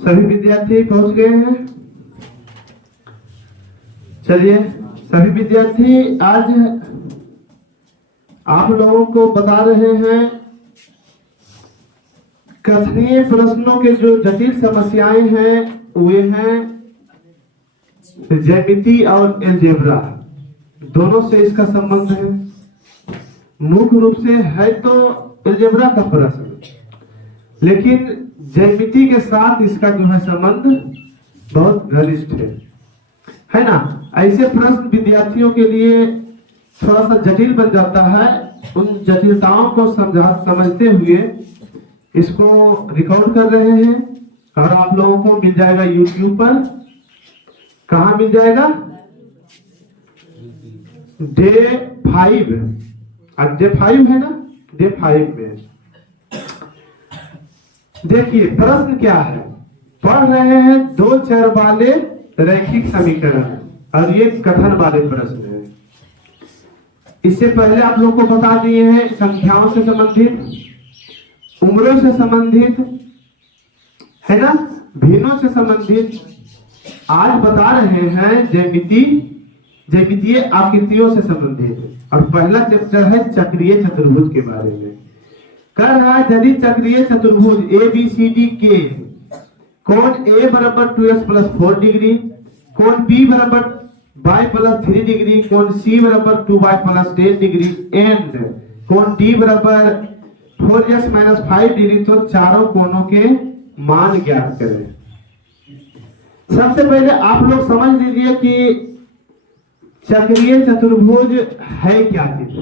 सभी विद्यार्थी पहुंच गए हैं। चलिए सभी विद्यार्थी, आज आप लोगों को बता रहे हैं कथनीय प्रश्नों के जो जटिल समस्याएं हैं वे हैं ज्यामिति और अलजेब्रा, दोनों से इसका संबंध है। मुख्य रूप से है तो अलजेब्रा का प्रश्न, लेकिन ज्यामिति के साथ इसका जो है संबंध बहुत घनिष्ठ है ना। ऐसे प्रश्न विद्यार्थियों के लिए थोड़ा सा जटिल बन जाता है। उन जटिलताओं को समझते हुए इसको रिकॉर्ड कर रहे हैं और आप लोगों को मिल जाएगा यूट्यूब पर। कहाँ मिल जाएगा? डे 5, आज डे 5 है ना, डे 5 में देखिए प्रश्न क्या है। पढ़ रहे हैं 2 चर वाले रैखिक समीकरण और ये कथन वाले प्रश्न है। इससे पहले आप लोग को बता दिए हैं संख्याओं से संबंधित, उम्रों से संबंधित है ना, भिन्नों से संबंधित। आज बता रहे हैं ज्यामितीय आकृतियों से संबंधित और पहला चैप्टर है चक्रीय चतुर्भुज के बारे में। कर रहा है यदि चक्रीय चतुर्भुज ABCD के कोण A बराबर 2x + 4 डिग्री, कोण B बराबर y + 3 डिग्री, कोण C बराबर 2y + 10 डिग्री एंड कोण D बराबर 4x - 5 डिग्री, तो चारों कोणों के मान ज्ञात करें। सबसे पहले आप लोग समझ लीजिए कि चक्रीय चतुर्भुज है क्या चीज।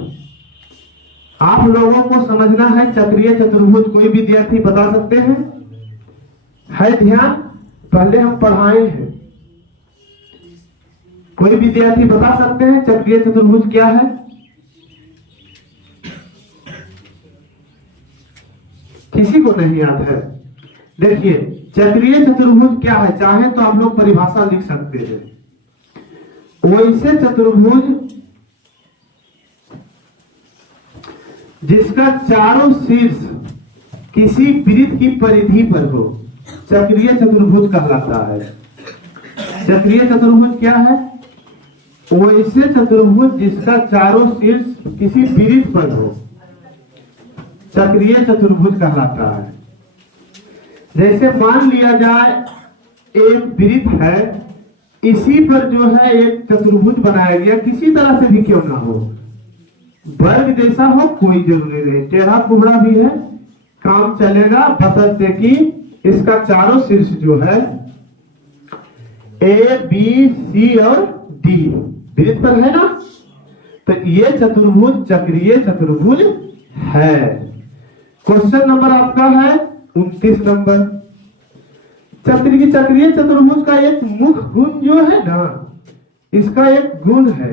आप लोगों को समझना है चक्रीय चतुर्भुज। कोई विद्यार्थी बता सकते हैं? है ध्यान, पहले हम पढ़ाए हैं। कोई विद्यार्थी बता सकते हैं चक्रीय चतुर्भुज क्या है? किसी को नहीं याद है? देखिए चक्रीय चतुर्भुज क्या है, चाहे तो आप लोग परिभाषा लिख सकते हैं। वैसे चतुर्भुज जिसका चारों शीर्ष किसी वृत्त की परिधि पर हो, चक्रीय चतुर्भुज कहलाता है। चक्रीय चतुर्भुज क्या है? वैसे चतुर्भुज जिसका चारों शीर्ष किसी वृत्त पर हो, चक्रीय चतुर्भुज कहलाता है। जैसे मान लिया जाए एक वृत्त है, इसी पर जो है एक चतुर्भुज बनाया गया, किसी तरह से भी क्यों ना हो, वर्ग जैसा हो कोई जरूरी नहीं, टेढ़ा कुबड़ा भी है काम चलेगा, बशर्ते कि इसका चारों शीर्ष जो है A, B, C और D वृत्त पर है ना, तो ये चतुर्भुज चक्रीय चतुर्भुज है। क्वेश्चन नंबर आपका है 29 नंबर। चक्रीय चतुर्भुज का एक मुख्य गुण जो है ना, इसका एक गुण है,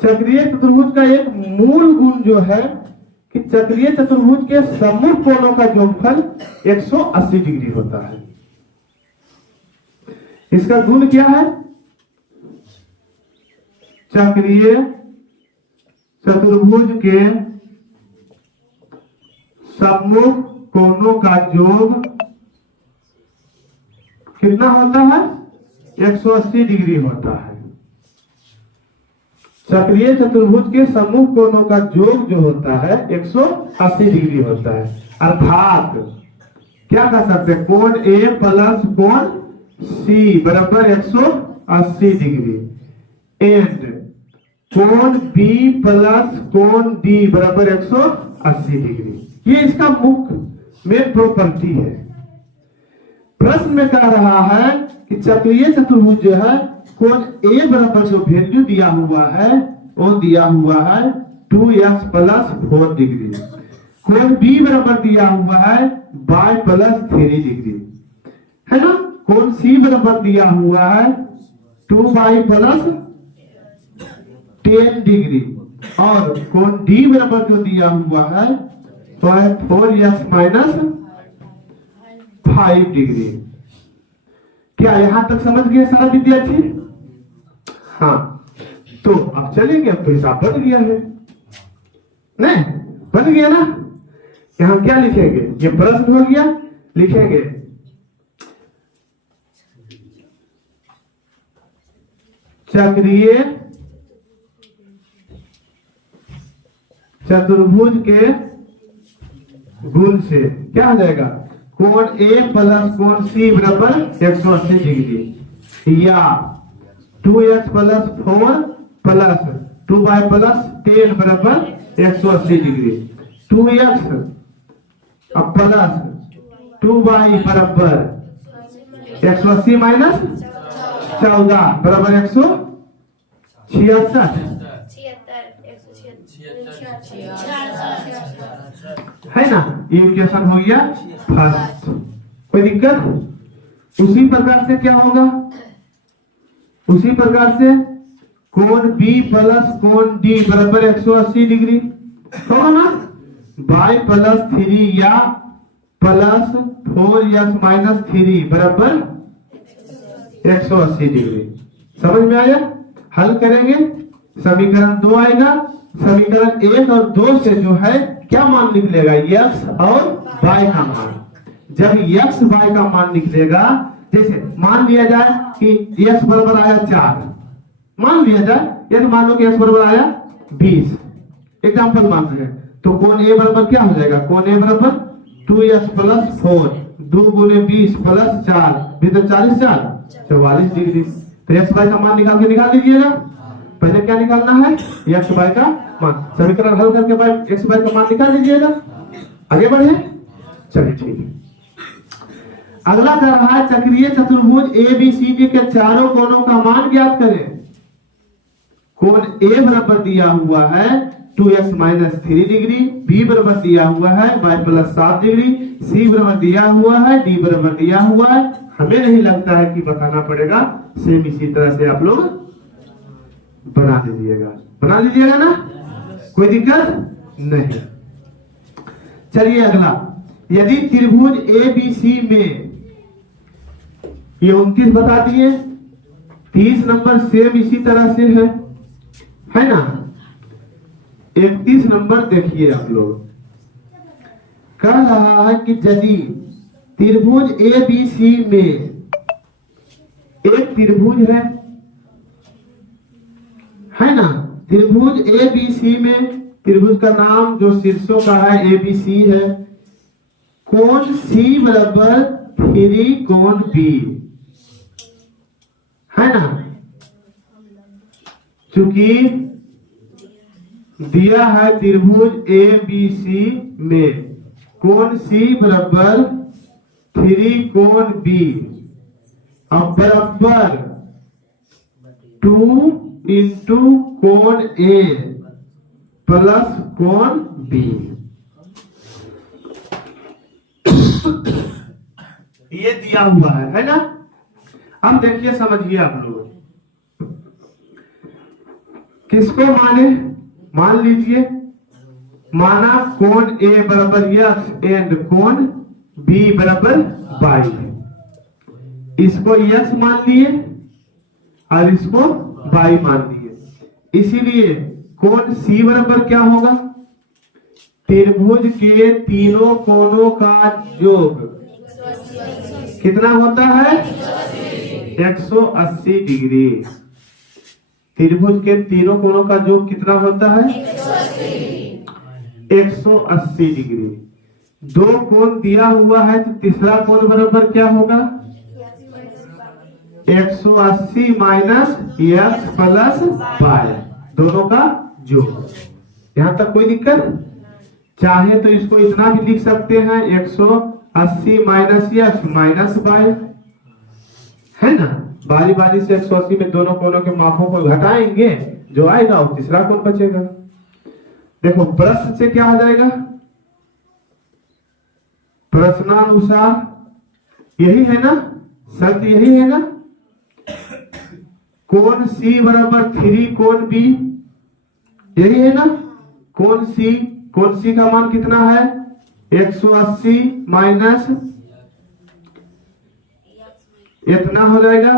चक्रीय चतुर्भुज का एक मूल गुण जो है कि चक्रीय चतुर्भुज के सम्मुख कोणों का योगफल 180 डिग्री होता है। इसका गुण क्या है? चक्रीय चतुर्भुज के सम्मुख कोणों का योग कितना होता है? 180 डिग्री होता है। चक्रीय चतुर्भुज के सम्मुख कोणों का योग जो होता है 180 डिग्री होता है। अर्थात क्या कह सकते हैं? कोण A प्लस कोण C बराबर 180 डिग्री एंड कोण B प्लस कोण D बराबर 180 डिग्री। ये इसका मुख्य मेन प्रॉपर्टी है। प्रश्न में कह रहा है कि चक्रीय चतुर्भुज जो है कोण A बराबर जो वैल्यू दिया हुआ है वो दिया हुआ है 2x + 4 डिग्री, कोण B बराबर दिया हुआ है y + 3 डिग्री है ना, कोण C बराबर दिया हुआ है 2y + 10 डिग्री और कोण D बराबर जो दिया हुआ है तो है 4x - 5 डिग्री। क्या यहां तक समझ गए सारा विद्यार्थी? हाँ, तो अब चलेंगे। अब तो हिसाब बन गया है, नहीं बन गया ना। यहां क्या लिखेंगे? ये प्रश्न हो गया, लिखेंगे चक्रीय चतुर्भुज के गुण से क्या हो जाएगा, कोण ए प्लस कोण सी बराबर 180 डिग्री, या 2x plus 4 plus 2y plus 10 बराबर 180 डिग्री, 2x अब प्लस 2y बराबर 180 माइनस 14 बराबर 166 है ना। ये इक्वेशन हो गया फर्स्ट। कोई दिक्कत? उसी प्रकार से क्या होगा, उसी प्रकार से कोण बी प्लस कोण डी बराबर 180 डिग्री होगा ना। y प्लस 3 या प्लस 4x माइनस 3 बराबर 180 डिग्री। समझ में आया? हल करेंगे, समीकरण 2 आएगा, समीकरण 1 और 2 से जो है क्या मान निकलेगा, x और y का मान। जब x y का मान निकलेगा, जैसे मान लिया जाए कि x बराबर आया 4, मान लिया जाए, ये तो मान लो कि x बराबर आया 20, एग्जाम्पल मान रहे हैं, तो कोण a बराबर क्या हो जाएगा, कोण a बराबर 2x प्लस 4 2 गुने 20 प्लस 4 भी तो 40 4 44 डिग्री। तो x y का मान निकाल लीजिएगा। पहले क्या निकालना है, x y का मान। समीकरण हल करके बाद x y का मान निकाल लीजिएगा। आगे बढ़े, चलिए ठीक है। अगला कह रहा है चक्रीय चतुर्भुज ABCD के चारों कोणों का मान ज्ञात करें। कोण A बराबर दिया हुआ है 2x माइनस 3 डिग्री, B बराबर दिया हुआ है y प्लस 7 डिग्री, C बराबर दिया हुआ है, D बराबर दिया हुआ है। हमें नहीं लगता है कि बताना पड़ेगा, सेम इसी तरह से आप लोग बना लीजिएगा ना, कोई दिक्कत नहीं। चलिए अगला, यदि त्रिभुज ABC में ये 29 बता दिए, 30 नंबर सेम इसी तरह से है ना। 31 नंबर देखिए आप लोग, कह रहा है कि यदि त्रिभुज ABC में एक त्रिभुज है ना, त्रिभुज ABC में त्रिभुज का नाम जो शीर्षों का है ABC है, कोण C बराबर 3 कोण B है ना। चूंकि दिया है त्रिभुज ABC में कोण C बराबर 3 कोण B, अब बराबर 2 इंटू कोण A प्लस कोण B। ये दिया हुआ है ना। अब देखिए, समझिए आप लोग, किसको माने, मान लीजिए माना कोण A बराबर x एंड कोण B बराबर y, इसको x मान लिए और इसको y मान लिए। इसीलिए कोण C बराबर क्या होगा, त्रिभुज के तीनों कोणों का योग कितना होता है, 180 डिग्री। त्रिभुज के तीनों कोणों का योग कितना होता है, 180 डिग्री। दो कोण दिया हुआ है तो तीसरा कोण बराबर क्या होगा, 180 माइनस x प्लस y, दोनों का योग। यहां तक कोई दिक्कत? चाहे तो इसको इतना भी लिख सकते हैं, 180 माइनस x माइनस y, है ना। बारी बारी से 180 में दोनों कोणों के मापों को घटाएंगे, जो आएगा वो तीसरा कोण बचेगा। देखो प्रश्न से क्या आ जाएगा, प्रश्नानुसार यही है ना, शर्त यही है ना। कोण C बराबर 3 कोण B, यही है ना। कोण C का मान कितना है, 180 माइनस इतना हो जाएगा,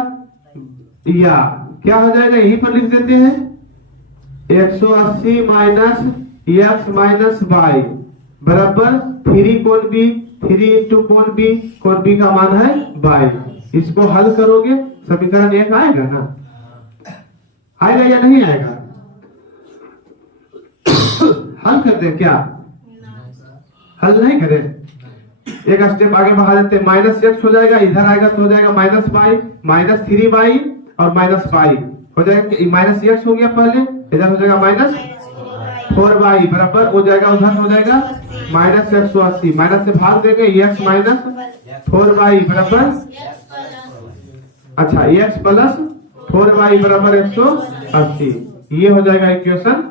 या क्या हो जाएगा, यहीं पर लिख देते हैं 180 माइनस x माइनस y बराबर 3 कोण बी, 3 इंटू कोण बी का मान है 22। इसको हल करोगे समीकरण 1 आएगा ना, आएगा या नहीं आएगा? हल कर दे क्या? हल नहीं करे, एक स्टेप आगे बढ़ा देते, माइनस एक्स हो जाएगा, इधर आएगा तो हो जाएगा माइनस वाई, माइनस 3y और माइनस वाई हो जाएगा, माइनस एक्स हो गया पहले, इधर हो जाएगा माइनस 4y बराबर हो जाएगा, उधर हो जाएगा माइनस 180, माइनस से भाग देंगे x माइनस 4y बराबर, अच्छा x प्लस 4y बराबर 180, ये हो जाएगा इक्वेशन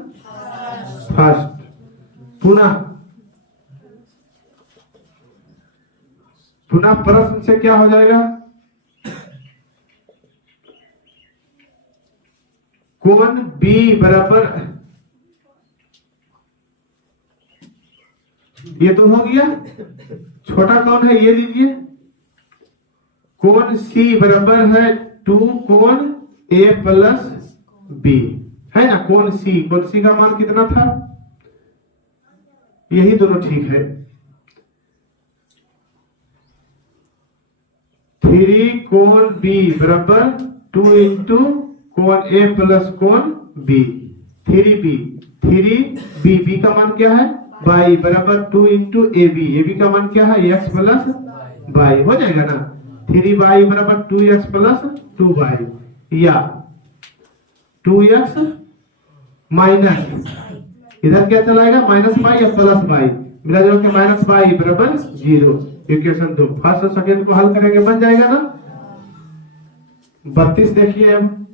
फर्स्ट। पुनः प्रश्न से क्या हो जाएगा? कोण B बराबर, ये तो हो गया, छोटा कौन है ये लीजिए, कोण C बराबर है 2 कोण A प्लस B, है ना? कोण C का मान कितना था? यही दोनों ठीक है, 3 कोण B बराबर 2 इंटू कोण A प्लस कोण B, 3B का मान क्या है y बराबर 2 इंटू AB का मान क्या है x प्लस y, हो जाएगा ना, 3y बराबर 2x प्लस 2y, या 2x माइनस इधर क्या चलाएगा माइनस y या प्लस y, मिला जोड़ के माइनस y बराबर 0, इक्वेशन 2। फर्स्ट और सेकंड को हल करेंगे बन जाएगा ना। 32 देखिए, अब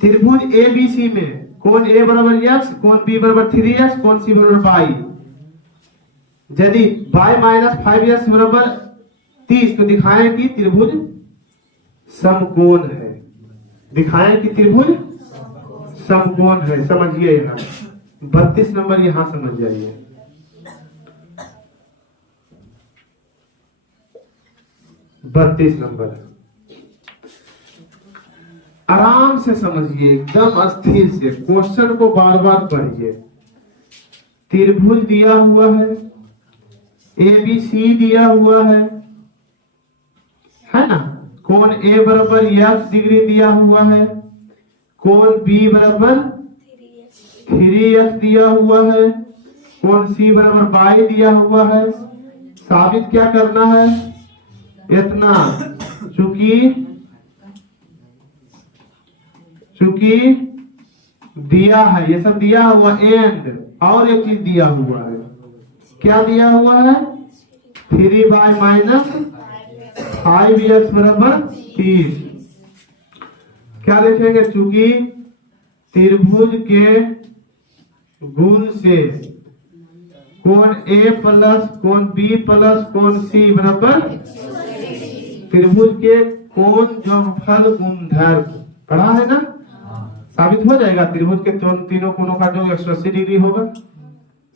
त्रिभुज ABC में कोण A बराबर x, कोण B बराबर 3x, कोण C बराबर y, यदि y माइनस 5x बराबर 30 तो दिखाएं कि त्रिभुज समकोण है, दिखाएं कि त्रिभुज समकोण है। समझिए यहाँ 32 नंबर यहां समझ जाइए। 32 नंबर आराम से समझिए, एकदम अस्थिर से, क्वेश्चन को बार बार पढ़िए। त्रिभुज दिया हुआ है, ABC दिया हुआ है ना? कोण A बराबर x डिग्री दिया हुआ है, कोण B बराबर 3x दिया हुआ है, कोण C बराबर y दिया हुआ है। साबित क्या करना है? इतना, चूंकि दिया है, ये सब दिया हुआ, एंड और एक चीज दिया हुआ है, क्या दिया हुआ है? 3y माइनस 5x बराबर 30। क्या लिखेंगे? चूंकि त्रिभुज के गुण से कोण A प्लस कोण B प्लस कोण C बराबर त्रिभुज के कोण जोगफल गुणधर्म पढ़ा है ना, साबित हो जाएगा। त्रिभुज के तीनों कोणों का जो 180 डिग्री होगा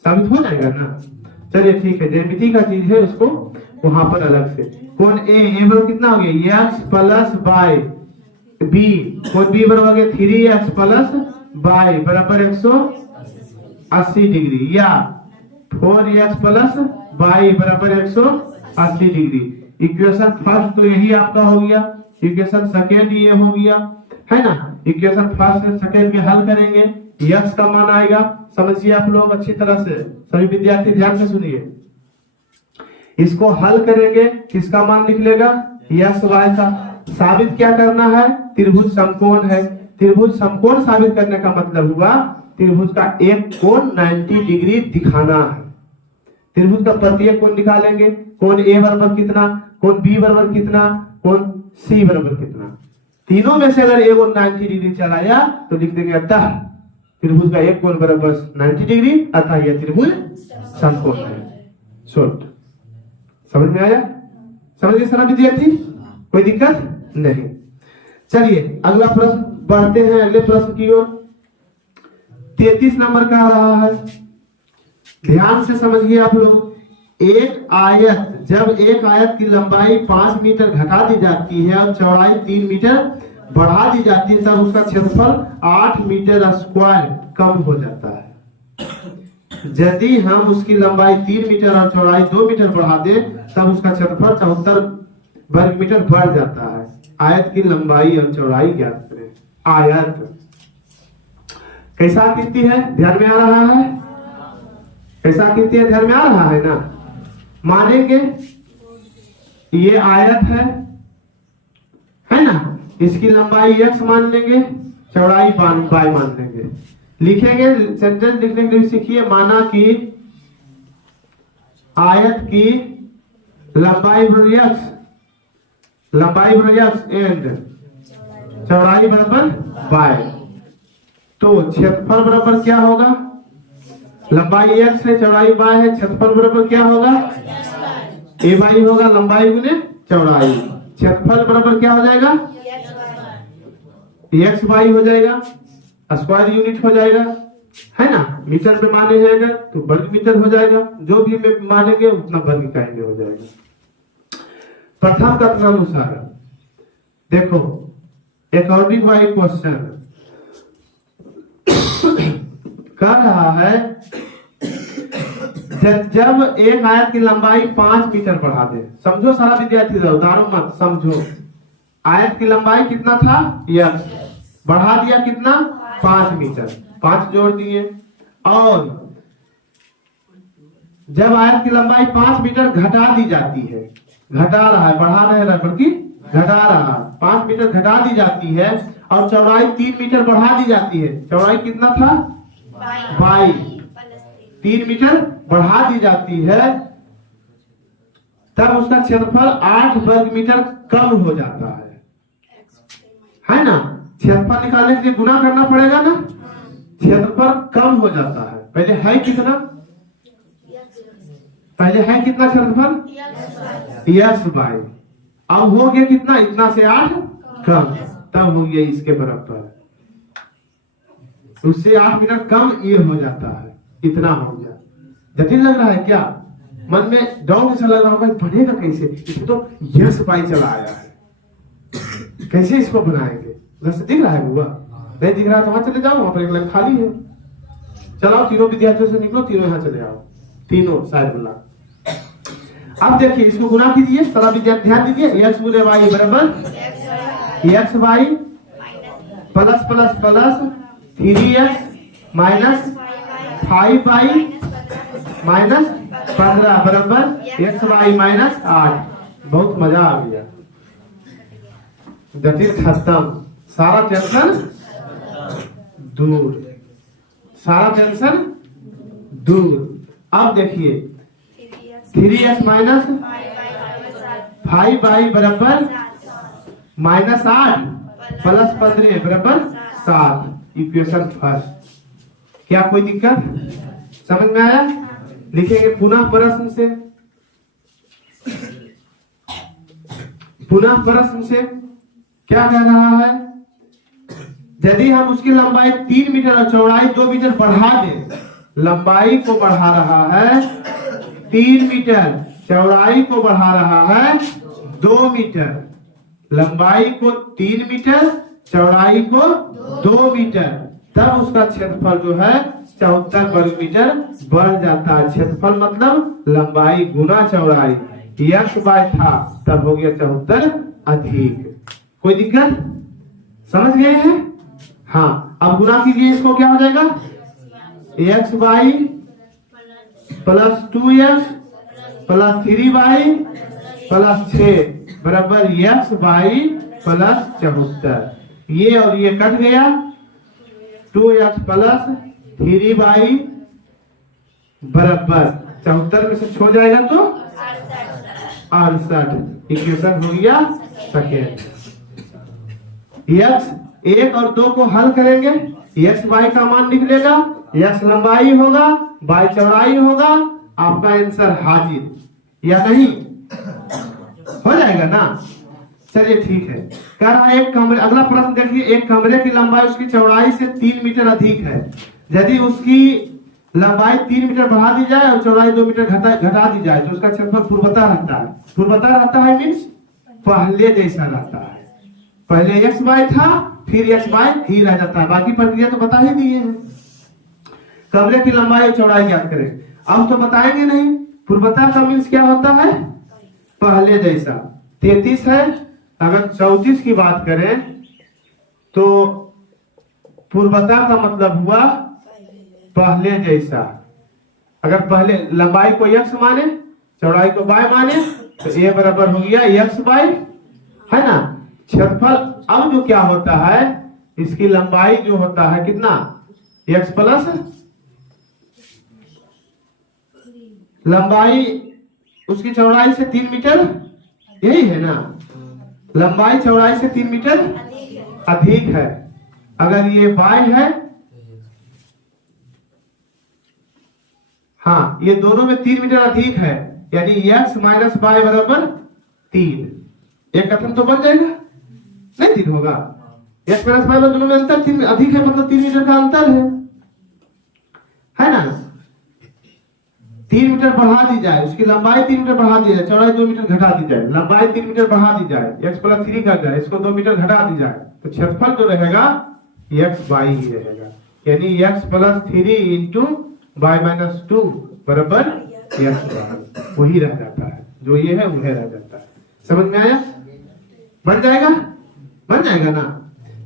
साबित हो जाएगा ना। चलिए ठीक है, ज्यामिति का चीज है, उसको वहां पर अलग से। कोण A बराबर कितना हो गया? x प्लस y, B कोण B बराबर हो गया 3x प्लस y बराबर 180 डिग्री, या 4x प्लस y बराबर 180 डिग्री। इक्वेशन फर्स्ट तो यही आपका हो गया, इक्वेशन सेकेंड ये हो गया, है ना? इक्वेशन फर्स्ट और सेकेंड के हल करेंगे, x का मान आएगा। समझिए आप लोग अच्छी तरह से, सभी विद्यार्थी ध्यान से सुनिए। इसको हल करेंगे, किसका मान निकलेगा? x y का। साबित क्या करना है? त्रिभुज समकोण है। त्रिभुज समकोण साबित करने का मतलब हुआ त्रिभुज का एक कोण 90 डिग्री दिखाना है। त्रिभुज का प्रत्येक कोण निकालेंगे, कोण A बराबर कितना, कोण B बराबर कितना, कोण C बराबर कितना। तीनों में से अगर एक कोण 90 डिग्री चलाया तो लिख देंगे अतः त्रिभुज का एक कोण बराबर 90 डिग्री, अतः यह त्रिभुज समकोण है। शॉर्ट समझ में आया? समझ गए सारा विद्यार्थी? कोई दिक्कत नहीं। चलिए अगला प्रश्न बढ़ते हैं, अगले प्रश्न की ओर। 33 नंबर का रहा है, ध्यान से समझिए आप लोग। एक आयत, जब एक आयत की लंबाई 5 मीटर घटा दी जाती है और चौड़ाई 3 मीटर बढ़ा दी जाती है, तब उसका क्षेत्रफल 8 मीटर स्क्वायर कम हो जाता है। यदि हम उसकी लंबाई 3 मीटर और चौड़ाई 2 मीटर बढ़ा दे तब उसका क्षेत्रफल 74 वर्ग मीटर बढ़ जाता है। आयत की लंबाई और चौड़ाई ज्ञात करें। आयत कैसा आकृति है, ध्यान में आ रहा है? कैसा आकृति है, ध्यान में आ रहा है ना? मानेंगे ये आयत है ना? इसकी लंबाई x मान लेंगे, चौड़ाई y मान लेंगे। लिखेंगे, सेंटेंस लिखने के लिए सीखिए। माना कि आयत की लंबाई x एंड चौड़ाई बराबर y, तो क्षेत्रफल बराबर क्या होगा? लंबाई x है, चौड़ाई y है, क्षेत्रफल बराबर क्या होगा? a y होगा, लंबाई गुने चौड़ाई। क्षेत्रफल बराबर क्या हो जाएगा? x y हो जाएगा, स्क्वायर यूनिट हो जाएगा, है ना? मीटर में माने जाएगा तो वर्ग मीटर हो जाएगा, जो भी में मानेंगे उतना वर्ग इकाई में हो जाएगा। प्रथम कथनानुसार देखो, अकॉर्डिंग बाय क्वेश्चन कह रहा है जब एक आयत की लंबाई 5 मीटर बढ़ा दे। समझो सारा विद्यार्थी, उदाहरण मत समझो। आयत की लंबाई कितना था? x, बढ़ा दिया कितना? 5 मीटर, 5 जोड़ दिए। और जब आयत की लंबाई 5 मीटर घटा दी जाती है, घटा रहा है, बढ़ा नहीं रहा बल्कि घटा रहा है, 5 मीटर घटा दी जाती है और चौड़ाई 3 मीटर बढ़ा दी जाती है। चौड़ाई कितना था? 3 मीटर बढ़ा दी जाती है, तब उसका क्षेत्रफल 8 वर्ग मीटर कम हो जाता है ना? क्षेत्रफल निकालने के लिए गुना करना पड़ेगा ना? क्षेत्रफल कम हो जाता है। पहले है कितना? पहले है कितना क्षेत्रफल? x y। अब हो गया कितना? इतना से 8 कम, तब हो गया इसके बराबर। उससे 8 मीटर कम ये हो जाता है, इतना हो गया। जटिल लग रहा है क्या? मन में डाउट सा लग रहा होगा, बनेगा कैसे? इसमें तो यस बाई चला आया है, कैसे इसको बनाएंगे? उधर से दिख रहा है बुआ? नहीं दिख रहा तो वहां चले जाओ, वहां पर एक लाइन खाली है। चलाओ, तीनों विद्यार्थियों से निकलो, तीनों यहाँ चले आओ, तीनों साइड बोला। अब देखिए, इसको गुना कीजिए, सारा विद्यार्थी ध्यान दीजिए। x गुने y बराबर x y plus plus plus 3x minus 5y minus 15 बराबर x y माइनस 8। बहुत मजा आ गया, जटिल खत्म, सारा टेंशन दूर, सारा टेंशन दूर। अब देखिए 3x माइनस 5y बराबर माइनस 8 प्लस 15 बराबर 7। Equation first. क्या कोई दिक्कत? समझ में आया? लिखेंगे पुनः प्रश्न से, पुनः प्रश्न से क्या कह रहा है? यदि हम उसकी लंबाई 3 मीटर और चौड़ाई 2 मीटर बढ़ा दें, लंबाई को बढ़ा रहा है 3 मीटर, चौड़ाई को बढ़ा रहा है 2 मीटर, लंबाई को 3 मीटर, चौड़ाई को 2 मीटर, तब उसका क्षेत्रफल जो है 74 वर्ग मीटर बढ़ जाता है। क्षेत्रफल मतलब लंबाई गुना चौड़ाई, x y था तब हो गया 74 अधिक। कोई दिक्कत? समझ गए हैं? हाँ, अब गुना कीजिए, इसको क्या हो जाएगा? x y plus 2x plus 3y plus 6 बराबर x y प्लस 74। ये और ये कट गया, 2x प्लस 3y बराबर 74 में से छो जाएगा तो 68। इक्वेशन हो गया सेकेंड। x 1 और 2 को हल करेंगे, x y का मान निकलेगा, x लंबाई होगा, y चौड़ाई होगा, आपका आंसर हाजिर या नहीं? हो जाएगा ना? चलिए ठीक है। कह रहा है एक कमरे, अगला प्रश्न देखिए, एक कमरे की लंबाई उसकी चौड़ाई से 3 मीटर अधिक है। यदि उसकी लंबाई 3 मीटर बढ़ा दी जाए और चौड़ाई 2 मीटर घटा दी जाए तो उसका क्षेत्रफल पूर्वता रहता है। पूर्वता रहता है मीन्स पहले जैसा रहता है। पहले x y था, फिर x y ही रह जाता है। बाकी प्रक्रिया तो बता ही दिए हैं। कमरे की लंबाई और चौड़ाई ज्ञात करें। अब तो बताएंगे नहीं, पूर्वता का मीन्स क्या होता है, पहले जैसा। 33 है, अगर 34 की बात करें तो पूर्वता का मतलब हुआ पहले जैसा। अगर पहले लंबाई को x माने, चौड़ाई को y माने, तो a बराबर हो गया x बाई, है ना। क्षेत्रफल अब जो क्या होता है, इसकी लंबाई जो होता है कितना, x प्लस लंबाई उसकी चौड़ाई से 3 मीटर, यही है ना। लंबाई चौड़ाई से 3 मीटर अधिक है। अगर ये y है, हाँ ये दोनों में 3 मीटर अधिक है, यानी x माइनस वाई बराबर 3। एक कथन तो बन जाएगा, नहीं 3 होगा। x माइनस वाई दोनों में अंतर 3 अधिक है, मतलब 3 मीटर का अंतर है ना। 3 मीटर बढ़ा दी जाए, उसकी लंबाई 3 मीटर बढ़ा दी जाए, चौड़ाई 2 मीटर घटा दी जाए, लंबाई 3 मीटर बढ़ा दी जाए, x प्लस 3 कर जाए, इसको 2 मीटर घटा दी जाए, तो क्षेत्रफल जो रहेगा x बाई ही रहेगा। यानी x plus 3 into y minus 2 बराबर x बाई, वही रह जाता है, जो ये है वह रह जाता है। समझ में आया? बन जाएगा, बन जाएगा ना।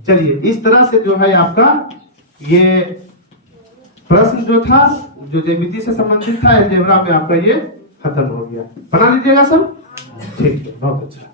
चलिए इस तरह से जो है आपका ये प्रश्न जो था, जो ज्यामिति से संबंधित था, अलजेब्रा में आपका ये खत्म हो गया। बना लीजिएगा सब, ठीक है, बहुत अच्छा।